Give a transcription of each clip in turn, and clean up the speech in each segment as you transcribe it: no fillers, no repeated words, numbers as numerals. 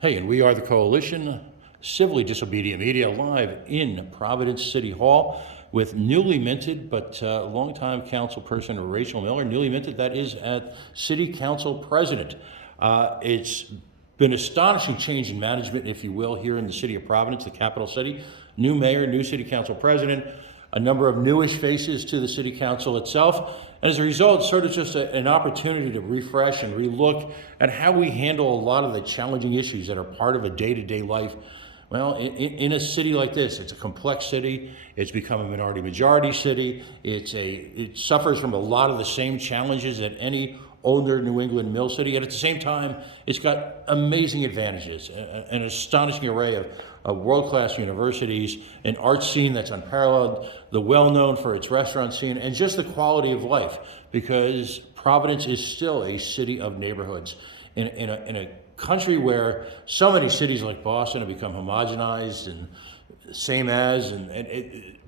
Hey, and we are the Coalition, civilly disobedient media, live in Providence City Hall with newly minted but longtime council person Rachel Miller. Newly minted, that is, at City Council President. It's been astonishing change in management, if you will, here in the city of Providence, the capital city. New mayor, new city council president, a number of newish faces to the city council itself. And as a result, it's sort of just an opportunity to refresh and relook at how we handle a lot of the challenging issues that are part of a day-to-day life. Well, in a city like this, it's a complex city. It's become a minority-majority city. It suffers from a lot of the same challenges that any older New England mill city, and at the same time, it's got amazing advantages, an astonishing array of world-class universities, an art scene that's unparalleled, the well-known for its restaurant scene, and just the quality of life, because Providence is still a city of neighborhoods. In a country where so many cities like Boston have become homogenized and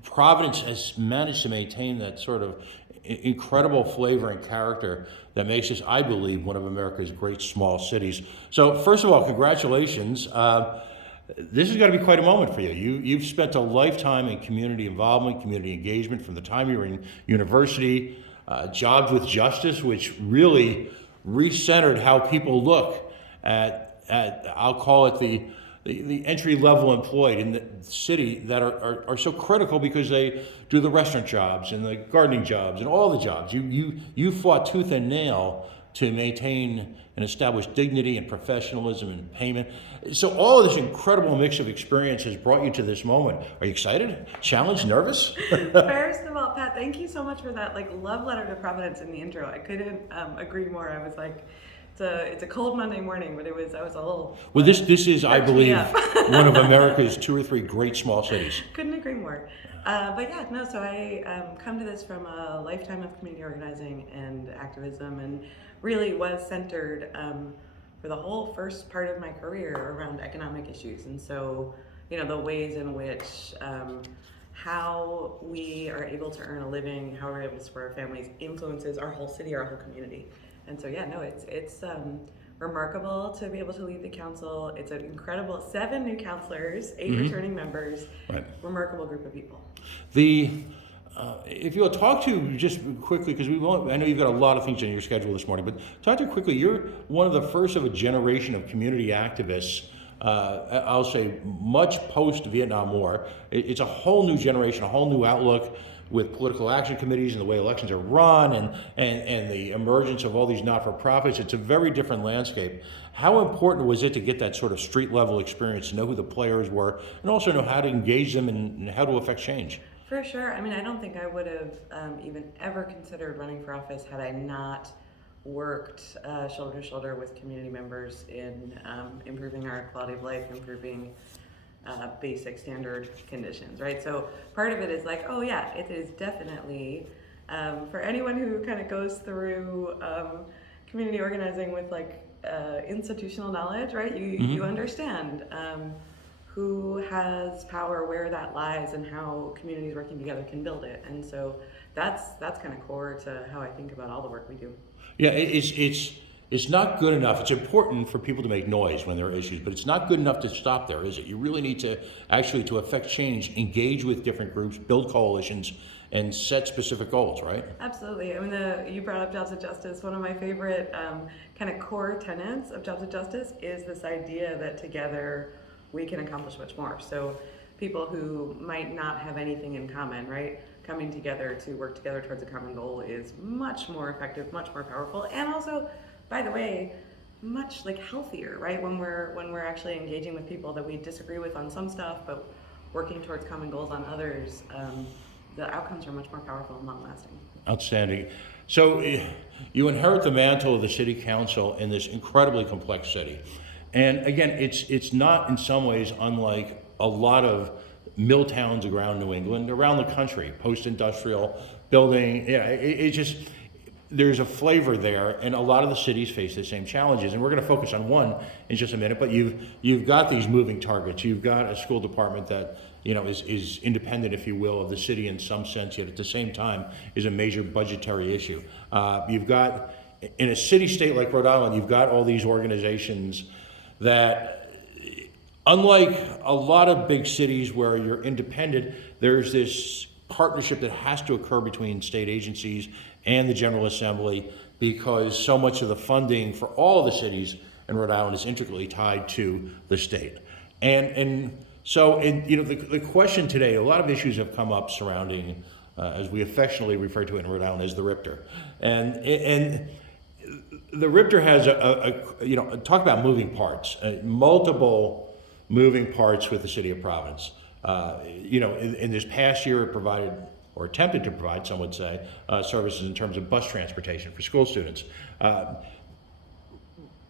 Providence has managed to maintain that sort of incredible flavor and character that makes this, I believe, one of America's great small cities. So first of all, congratulations. This is going to be quite a moment for you. You've spent a lifetime in community involvement, community engagement from the time you were in university, Jobs with Justice, which really recentered how people look at I'll call it the entry-level employed in the city that are so critical because they do the restaurant jobs and the gardening jobs and all the jobs. You fought tooth and nail to maintain and establish dignity and professionalism and payment. So all of this incredible mix of experience has brought you to this moment. Are you excited? Challenged? Nervous? First of all, Pat, thank you so much for that love letter to Providence in the intro. I couldn't agree more. I was like, it's a cold Monday morning, but I was a little. Well, this is, I believe, one of America's 2 or 3 great small cities. Couldn't agree more. But yeah, no. So I come to this from a lifetime of community organizing and activism, and really was centered for the whole first part of my career around economic issues. And so, the ways in which how we are able to earn a living, how we're able to support our families, influences our whole city, our whole community. And so, yeah, no, it's remarkable to be able to lead the council. It's an incredible 7 new councilors, 8 returning members, right. Remarkable group of people. If you'll talk to just quickly, because I know you've got a lot of things on your schedule this morning, but talk to quickly. You're one of the first of a generation of community activists. I'll say much post-Vietnam War. It's a whole new generation, a whole new outlook with political action committees and the way elections are run and the emergence of all these not-for-profits. It's a very different landscape. How important was it to get that sort of street-level experience, to know who the players were, and also know how to engage them and how to affect change? For sure. I mean, I don't think I would have even ever considered running for office had I not worked shoulder to shoulder with community members in improving our quality of life, improving basic standard conditions, right? So part of it is like, oh yeah, it is definitely for anyone who kind of goes through community organizing with institutional knowledge, right? You understand who has power, where that lies, and how communities working together can build it. And so that's kind of core to how I think about all the work we do. Yeah, it's not good enough. It's important for people to make noise when there are issues, but it's not good enough to stop there, is it? You really need to actually, to affect change, engage with different groups, build coalitions, and set specific goals, right? Absolutely. I mean, you brought up Jobs with Justice. One of my favorite kind of core tenets of Jobs with Justice is this idea that together we can accomplish much more. So people who might not have anything in common, right? Coming together to work together towards a common goal is much more effective, much more powerful, and also, by the way, much healthier, right? When we're actually engaging with people that we disagree with on some stuff, but working towards common goals on others, the outcomes are much more powerful and long-lasting. Outstanding. So you inherit the mantle of the city council in this incredibly complex city. And again, it's not in some ways unlike a lot of mill towns around New England, around the country, post-industrial building. There's a flavor there, and a lot of the cities face the same challenges. And we're going to focus on one in just a minute, but you've got these moving targets. You've got a school department that is independent, if you will, of the city in some sense, yet at the same time is a major budgetary issue. You've got, in a city state like Rhode Island, you've got all these organizations that Unlike a lot of big cities where you're independent, there's this partnership that has to occur between state agencies and the General Assembly because so much of the funding for all of the cities in Rhode Island is intricately tied to the state. And so, the question today, a lot of issues have come up surrounding, as we affectionately refer to it in Rhode Island, as the RIPTER. And the RIPTER has talk about moving parts, multiple moving parts with the city of Providence. In this past year, it provided, or attempted to provide, some would say, services in terms of bus transportation for school students.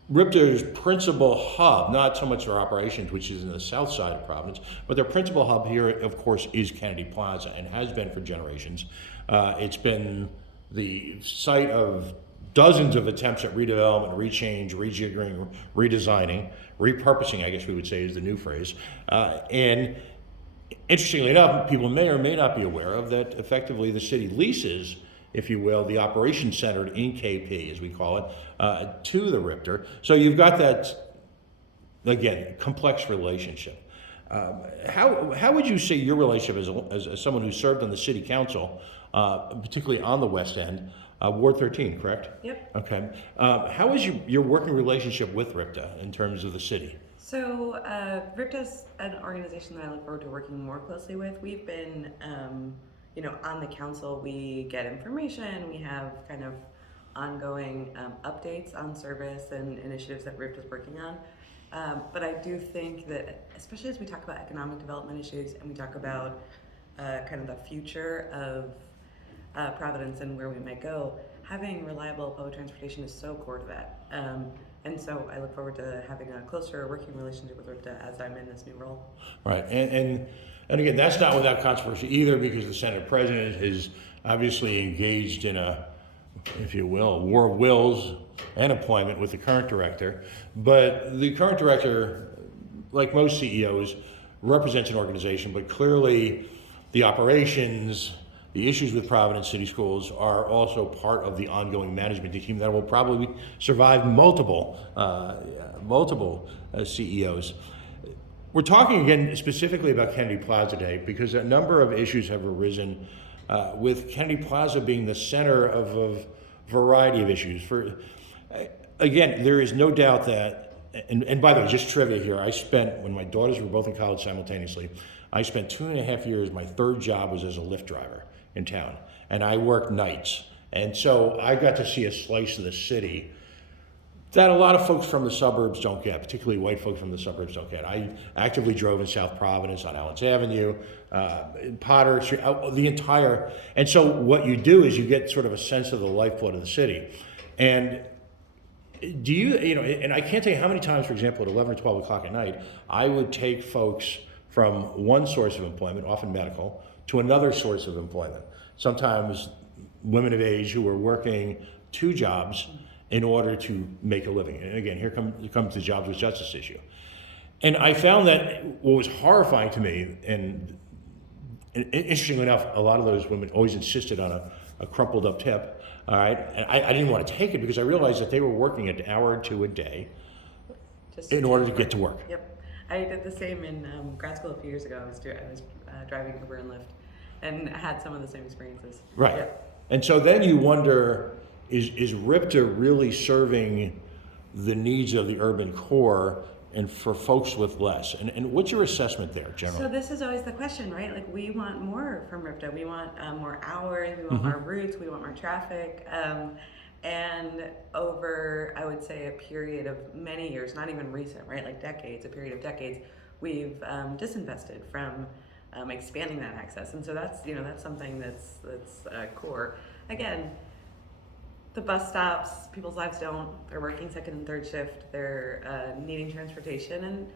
RIPTER's principal hub, not so much their operations, which is in the south side of Providence, but their principal hub here, of course, is Kennedy Plaza and has been for generations. It's been the site of dozens of attempts at redevelopment, rechange, rejiggering, redesigning, repurposing, I guess we would say is the new phrase. And interestingly enough, people may or may not be aware of that effectively the city leases, if you will, the operations center in KP, as we call it, to the RIPTER. So you've got that, again, complex relationship. How would you say your relationship as someone who served on the city council, particularly on the West End, Ward 13, correct? Yep. Okay. How is your working relationship with RIPTA in terms of the city? So RIPTA's an organization that I look forward to working more closely with. We've been, on the council, we get information, we have kind of ongoing updates on service and initiatives that RIPTA's working on. But I do think that, especially as we talk about economic development issues and we talk about kind of the future of Providence and where we might go, having reliable public transportation is so core to that. And so I look forward to having a closer working relationship with RIPTA as I'm in this new role. Right, and again, that's not without controversy either, because the Senate President is obviously engaged in a, if you will, war of wills and appointment with the current director. But the current director, like most CEOs, represents an organization, but clearly the operations, the issues with Providence City Schools are also part of the ongoing management team that will probably survive multiple CEOs. We're talking again specifically about Kennedy Plaza Day because a number of issues have arisen with Kennedy Plaza being the center of a variety of issues. Again, there is no doubt that, and by the way, just trivia here, I spent, when my daughters were both in college simultaneously, I spent 2.5 years, my third job was as a Lyft driver in town, and I worked nights. And so I got to see a slice of the city that a lot of folks from the suburbs don't get, particularly white folks from the suburbs don't get. I actively drove in South Providence on Allen's Avenue, Potter Street, the entire, and so what you do is you get sort of a sense of the lifeblood of the city. And do you, and I can't tell you how many times, for example, at 11 or 12 o'clock at night, I would take folks from one source of employment, often medical, to another source of employment. Sometimes women of age who were working 2 jobs in order to make a living. And again, here comes the jobs with justice issue. And I found that what was horrifying to me, and interestingly enough, a lot of those women always insisted on a crumpled up tip, all right? And I didn't want to take it because I realized that they were working an hour or 2 a day in order to get to work. Yep. I did the same in grad school a few years ago. I was driving Uber and Lyft and had some of the same experiences. Right. Yep. And so then you wonder, is RIPTA really serving the needs of the urban core and for folks with less? And what's your assessment there, generally? So this is always the question, right? Like, we want more from RIPTA. We want more hours, we want more routes, we want more traffic. And over, I would say, a period of many years, not even recent, right? Like decades, a period of decades, we've disinvested from expanding that access. And so that's something that's core. Again, the bus stops, people's lives don't. They're working second and third shift. They're needing transportation. And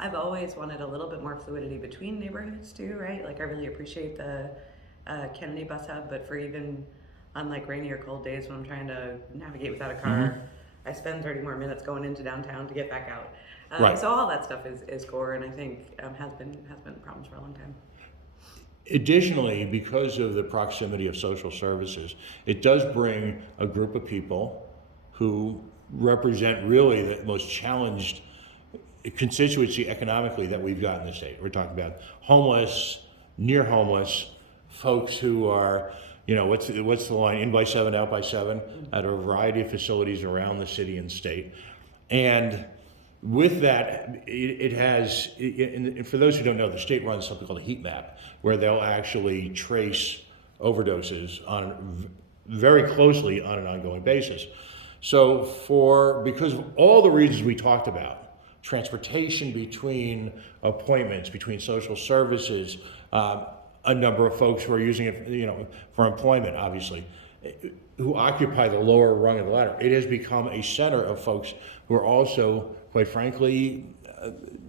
I've always wanted a little bit more fluidity between neighborhoods too, right? Like, I really appreciate the Kennedy bus hub, but for even on like rainy or cold days when I'm trying to navigate without a car, I spend 30 more minutes going into downtown to get back out. Right. So all that stuff is core, and I think has been problems for a long time. Additionally, because of the proximity of social services, it does bring a group of people who represent really the most challenged constituency economically that we've got in the state. We're talking about homeless, near homeless, folks who are, what's the line, in by 7, out by 7, at a variety of facilities around the city and state. And with that, it has, and for those who don't know, the state runs something called a heat map, where they'll actually trace overdoses very closely on an ongoing basis. So because of all the reasons we talked about, transportation between appointments, between social services, a number of folks who are using it, for employment, obviously, who occupy the lower rung of the ladder, it has become a center of folks who are also, quite frankly,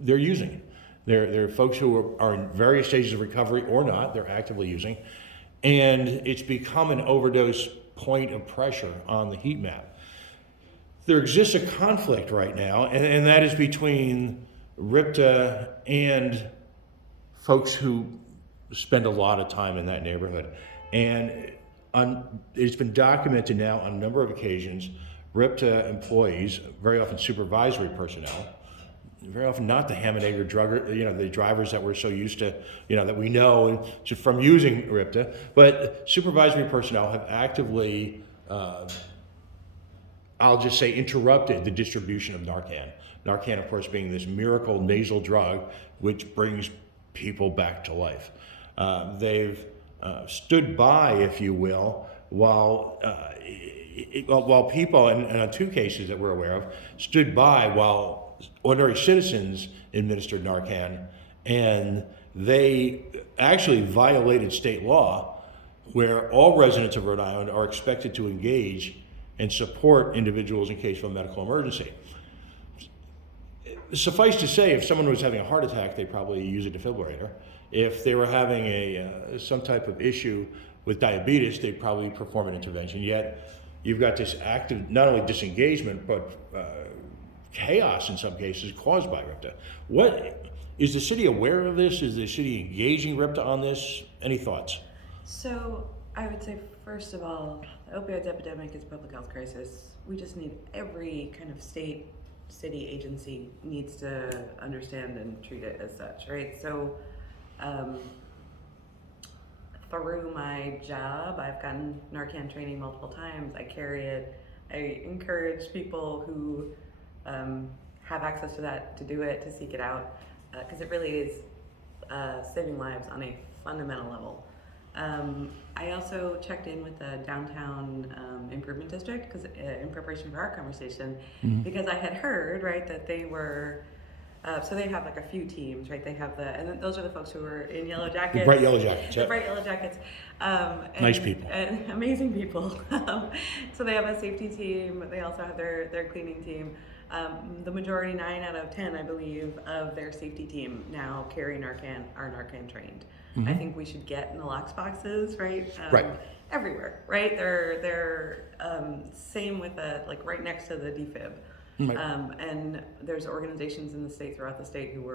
they're using it. They're folks who are in various stages of recovery or not, they're actively using. And it's become an overdose point of pressure on the heat map. There exists a conflict right now, and that is between RIPTER and folks who spend a lot of time in that neighborhood. And it's been documented now on a number of occasions, RIPTER employees, very often supervisory personnel, very often not the ham and egg or the drivers that we're so used to, that we know from using RIPTER, but supervisory personnel have actively, I'll just say, interrupted the distribution of Narcan. Narcan, of course, being this miracle nasal drug which brings people back to life. They've stood by, if you will, while people, and on 2 cases that we're aware of, stood by while ordinary citizens administered Narcan, and they actually violated state law, where all residents of Rhode Island are expected to engage and support individuals in case of a medical emergency. Suffice to say, if someone was having a heart attack, they'd probably use a defibrillator. If they were having some type of issue with diabetes, they'd probably perform an intervention. Yet, you've got this active, not only disengagement, but chaos in some cases caused by RIPTER. Is the city aware of this? Is the city engaging RIPTER on this? Any thoughts? So I would say, first of all, the opioid epidemic is a public health crisis. We just need every kind of state, city agency needs to understand and treat it as such, right? So through my job, I've gotten Narcan training multiple times. I carry it. I encourage people who have access to that to do it, to seek it out, because it really is saving lives on a fundamental level. I also checked in with the downtown improvement district because in preparation for our conversation, because I had heard, right, that they were, so they have like a few teams, right? They have and those are the folks who are in yellow jackets. The bright yellow jackets, The bright yellow jackets. Nice people. And amazing people. So they have a safety team. They also have their cleaning team. The majority, 9 out of 10, I believe, of their safety team now carry Narcan, are Narcan trained. I think we should get Nalox boxes, right? Right. Everywhere, right? They're same with like right next to the defib. Right. And there's organizations in the state, throughout the state, who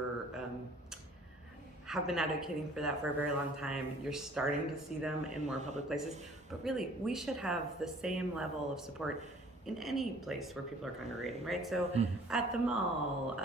have been advocating for that for a very long time. You're starting to see them in more public places, but really, we should have the same level of support in any place where people are congregating, right? So at the mall.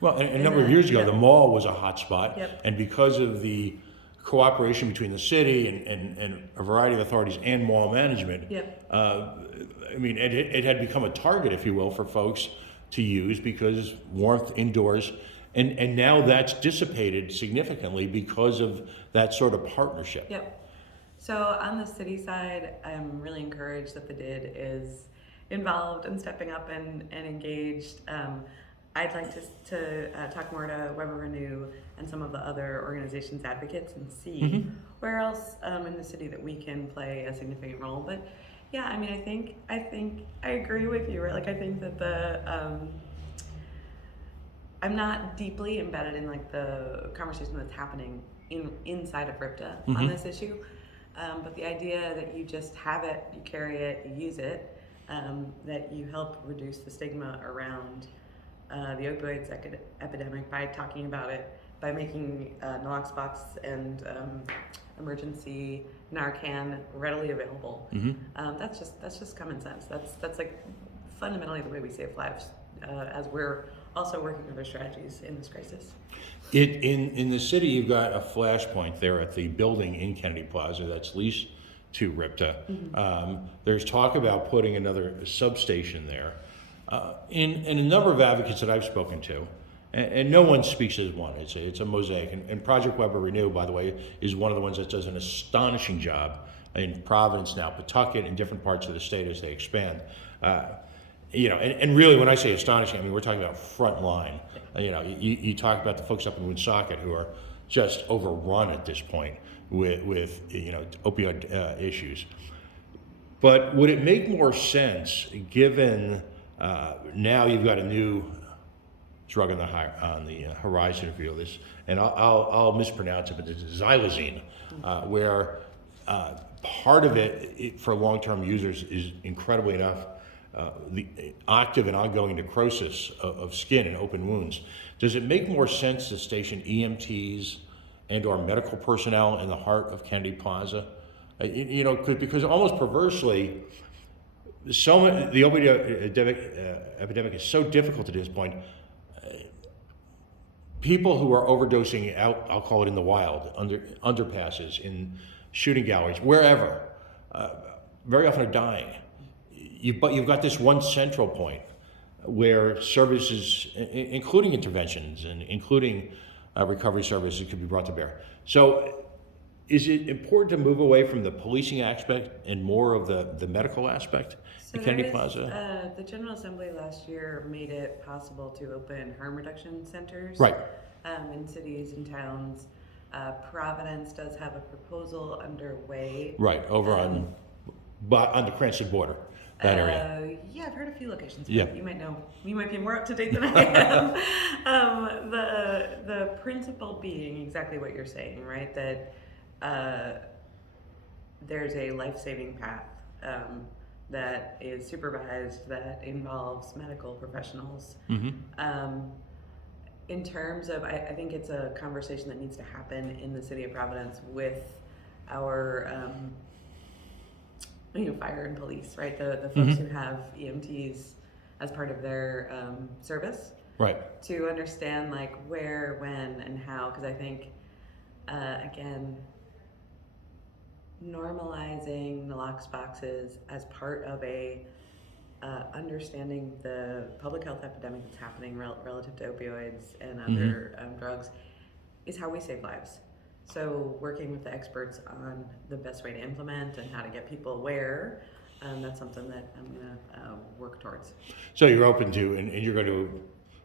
Well, a number of years ago, Yep. the mall was a hot spot, Yep. and because of the cooperation between the city and a variety of authorities and mall management, Yep. I mean, it had become a target, if you will, for folks to use because warmth indoors, and now that's dissipated significantly because of that sort of partnership. Yep. So on the city side, I'm really encouraged that the DID is involved and stepping up and engaged. I'd like to talk more to Weber Renew and some of the other organizations, advocates, and see where else in the city that we can play a significant role. But yeah, I mean, I think I agree with you, right? Like, I think that I'm not deeply embedded in like the conversation that's happening inside of RIPTER on this issue, but the idea that you just have it, you carry it, you use it, that you help reduce the stigma around the opioids epidemic by talking about it, by making Nalox box and emergency Narcan readily available. That's just common sense. That's like fundamentally the way we save lives, as we're also working other strategies in this crisis. In the city, you've got a flashpoint there at the building in Kennedy Plaza that's leased to RIPTER. There's talk about putting another substation there. In a number of advocates that I've spoken to, and no one speaks as one, it's a mosaic. And Project Weber Renew, by the way, is one of the ones that does an astonishing job in Providence now, Pawtucket, and different parts of the state as they expand. And really, when I say astonishing, I mean, we're talking about front line. You talk about the folks up in Woonsocket who are just overrun at this point with opioid issues. But would it make more sense, given now you've got a new drug on the horizon for this, and I'll mispronounce it, but it's xylazine, where part of it for long-term users is incredibly enough the active and ongoing necrosis of skin and open wounds. Does it make more sense to station EMTs and/or medical personnel in the heart of Kennedy Plaza? Because almost perversely, the opioid epidemic is so difficult at this point. People who are overdosing out, I'll call it in the wild, underpasses, in shooting galleries, wherever, very often are dying. But you've got this one central point where services, including interventions and including recovery services, could be brought to bear. So is it important to move away from the policing aspect and more of the medical aspect in Kennedy Plaza? The General Assembly last year made it possible to open harm reduction centers Right. In cities and towns. Providence does have a proposal underway. Right, over on the Cranston border, that area. Yeah, I've heard a few locations. Yeah. You might know. You might be more up to date than I am. The principle being exactly what you're saying, right? That there's a life-saving path that is supervised, that involves medical professionals. In terms of, I think it's a conversation that needs to happen in the city of Providence with our fire and police, right? The folks who have EMTs as part of their service. Right. To understand like where, when, and how, because I think, again, normalizing nalox boxes as part of a understanding the public health epidemic that's happening relative to opioids and other drugs is how we save lives. So working with the experts on the best way to implement and how to get people aware, that's something that I'm going to work towards. So you're open to, and you're going to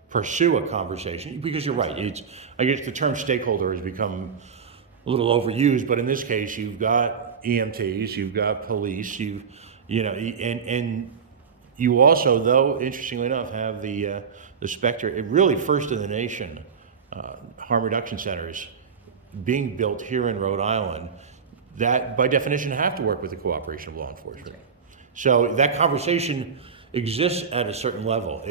pursue a conversation, because you're right. I guess the term stakeholder has become a little overused, but in this case, you've got EMTs, you've got police, and you also, though, interestingly enough, have the Spectre, really first in the nation, harm reduction centers being built here in Rhode Island that, by definition, have to work with the cooperation of law enforcement. Right. So that conversation exists at a certain level.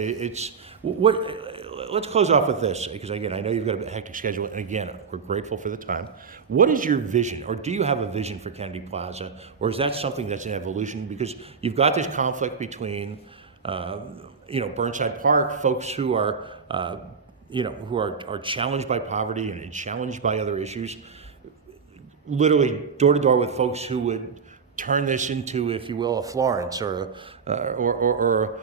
Let's close off with this, because again, I know you've got a hectic schedule, and again, we're grateful for the time. What is your vision, or do you have a vision for Kennedy Plaza, or is that something that's in evolution? Because you've got this conflict between, Burnside Park, folks who are, who are challenged by poverty and challenged by other issues, literally door to door with folks who would turn this into, if you will, a Florence or $8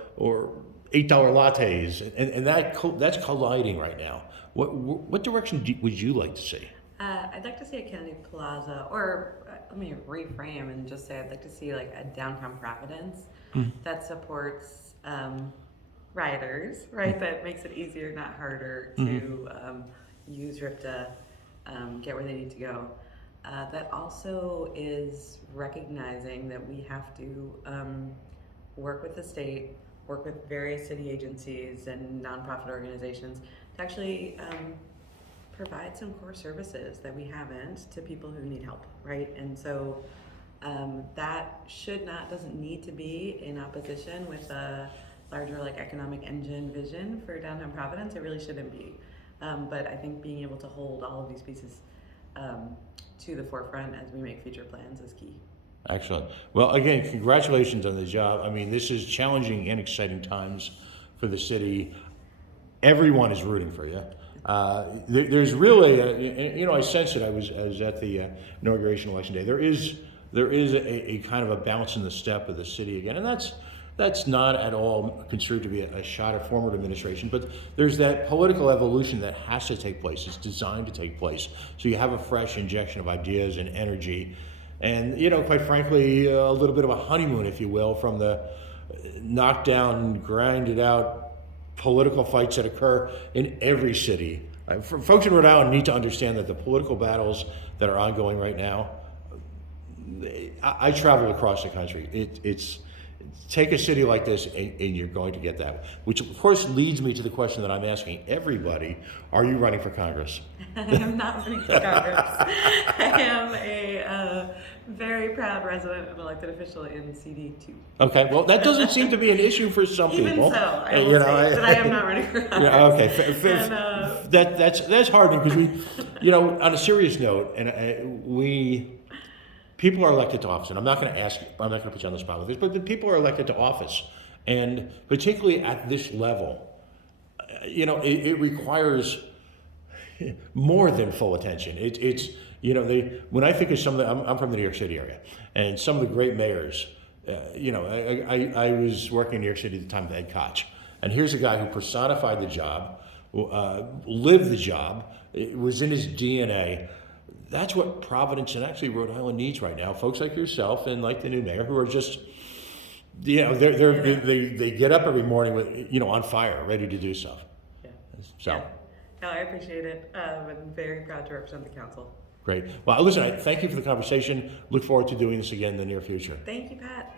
lattes, and that's colliding right now. What direction would you like to see? I'd like to see a Kennedy Plaza, or let me reframe and just say I'd like to see like a downtown Providence that supports riders, right? That makes it easier, not harder, to use RIPTA, get where they need to go. That also is recognizing that we have to work with the state, work with various city agencies and nonprofit organizations to actually provide some core services that we haven't to people who need help, right? And so that doesn't need to be in opposition with a larger like economic engine vision for downtown Providence. It really shouldn't be. But I think being able to hold all of these pieces to the forefront as we make future plans is key. Excellent. Well, again, congratulations on the job. I mean, this is challenging and exciting times for the city. everyone is rooting for you. There's really, I sensed it. I was at the inauguration election day. There is a kind of a bounce in the step of the city again, and that's not at all construed to be a shot at former administration, but there's that political evolution that has to take place. It's designed to take place. So you have a fresh injection of ideas and energy, and quite frankly, a little bit of a honeymoon, if you will, from the knockdown, grinded out political fights that occur in every city. Folks in Rhode Island need to understand that the political battles that are ongoing right now, I travel across the country. It's take a city like this and you're going to get that. Which of course leads me to the question that I'm asking everybody: are you running for Congress? I am not running for Congress. I am a very proud resident and elected official in CD2. Okay, well that doesn't seem to be an issue for some Even people. so, I will say that I am not running for Congress. Yeah, okay, that's hard because we, on a serious note, and people are elected to office, and I'm not going to put you on the spot with this, but the people are elected to office, and particularly at this level, it requires more than full attention. When I think of some of I'm from the New York City area, and some of the great mayors, I was working in New York City at the time with Ed Koch, and here's a guy who personified the job, lived the job, it was in his DNA. That's what Providence and actually Rhode Island needs right now. Folks like yourself and like the new mayor who are just, they get up every morning with, on fire, ready to do stuff. Yeah. So. Yeah. No, I appreciate it. I'm very proud to represent the council. Great. Well, listen, I thank you for the conversation. Look forward to doing this again in the near future. Thank you, Pat.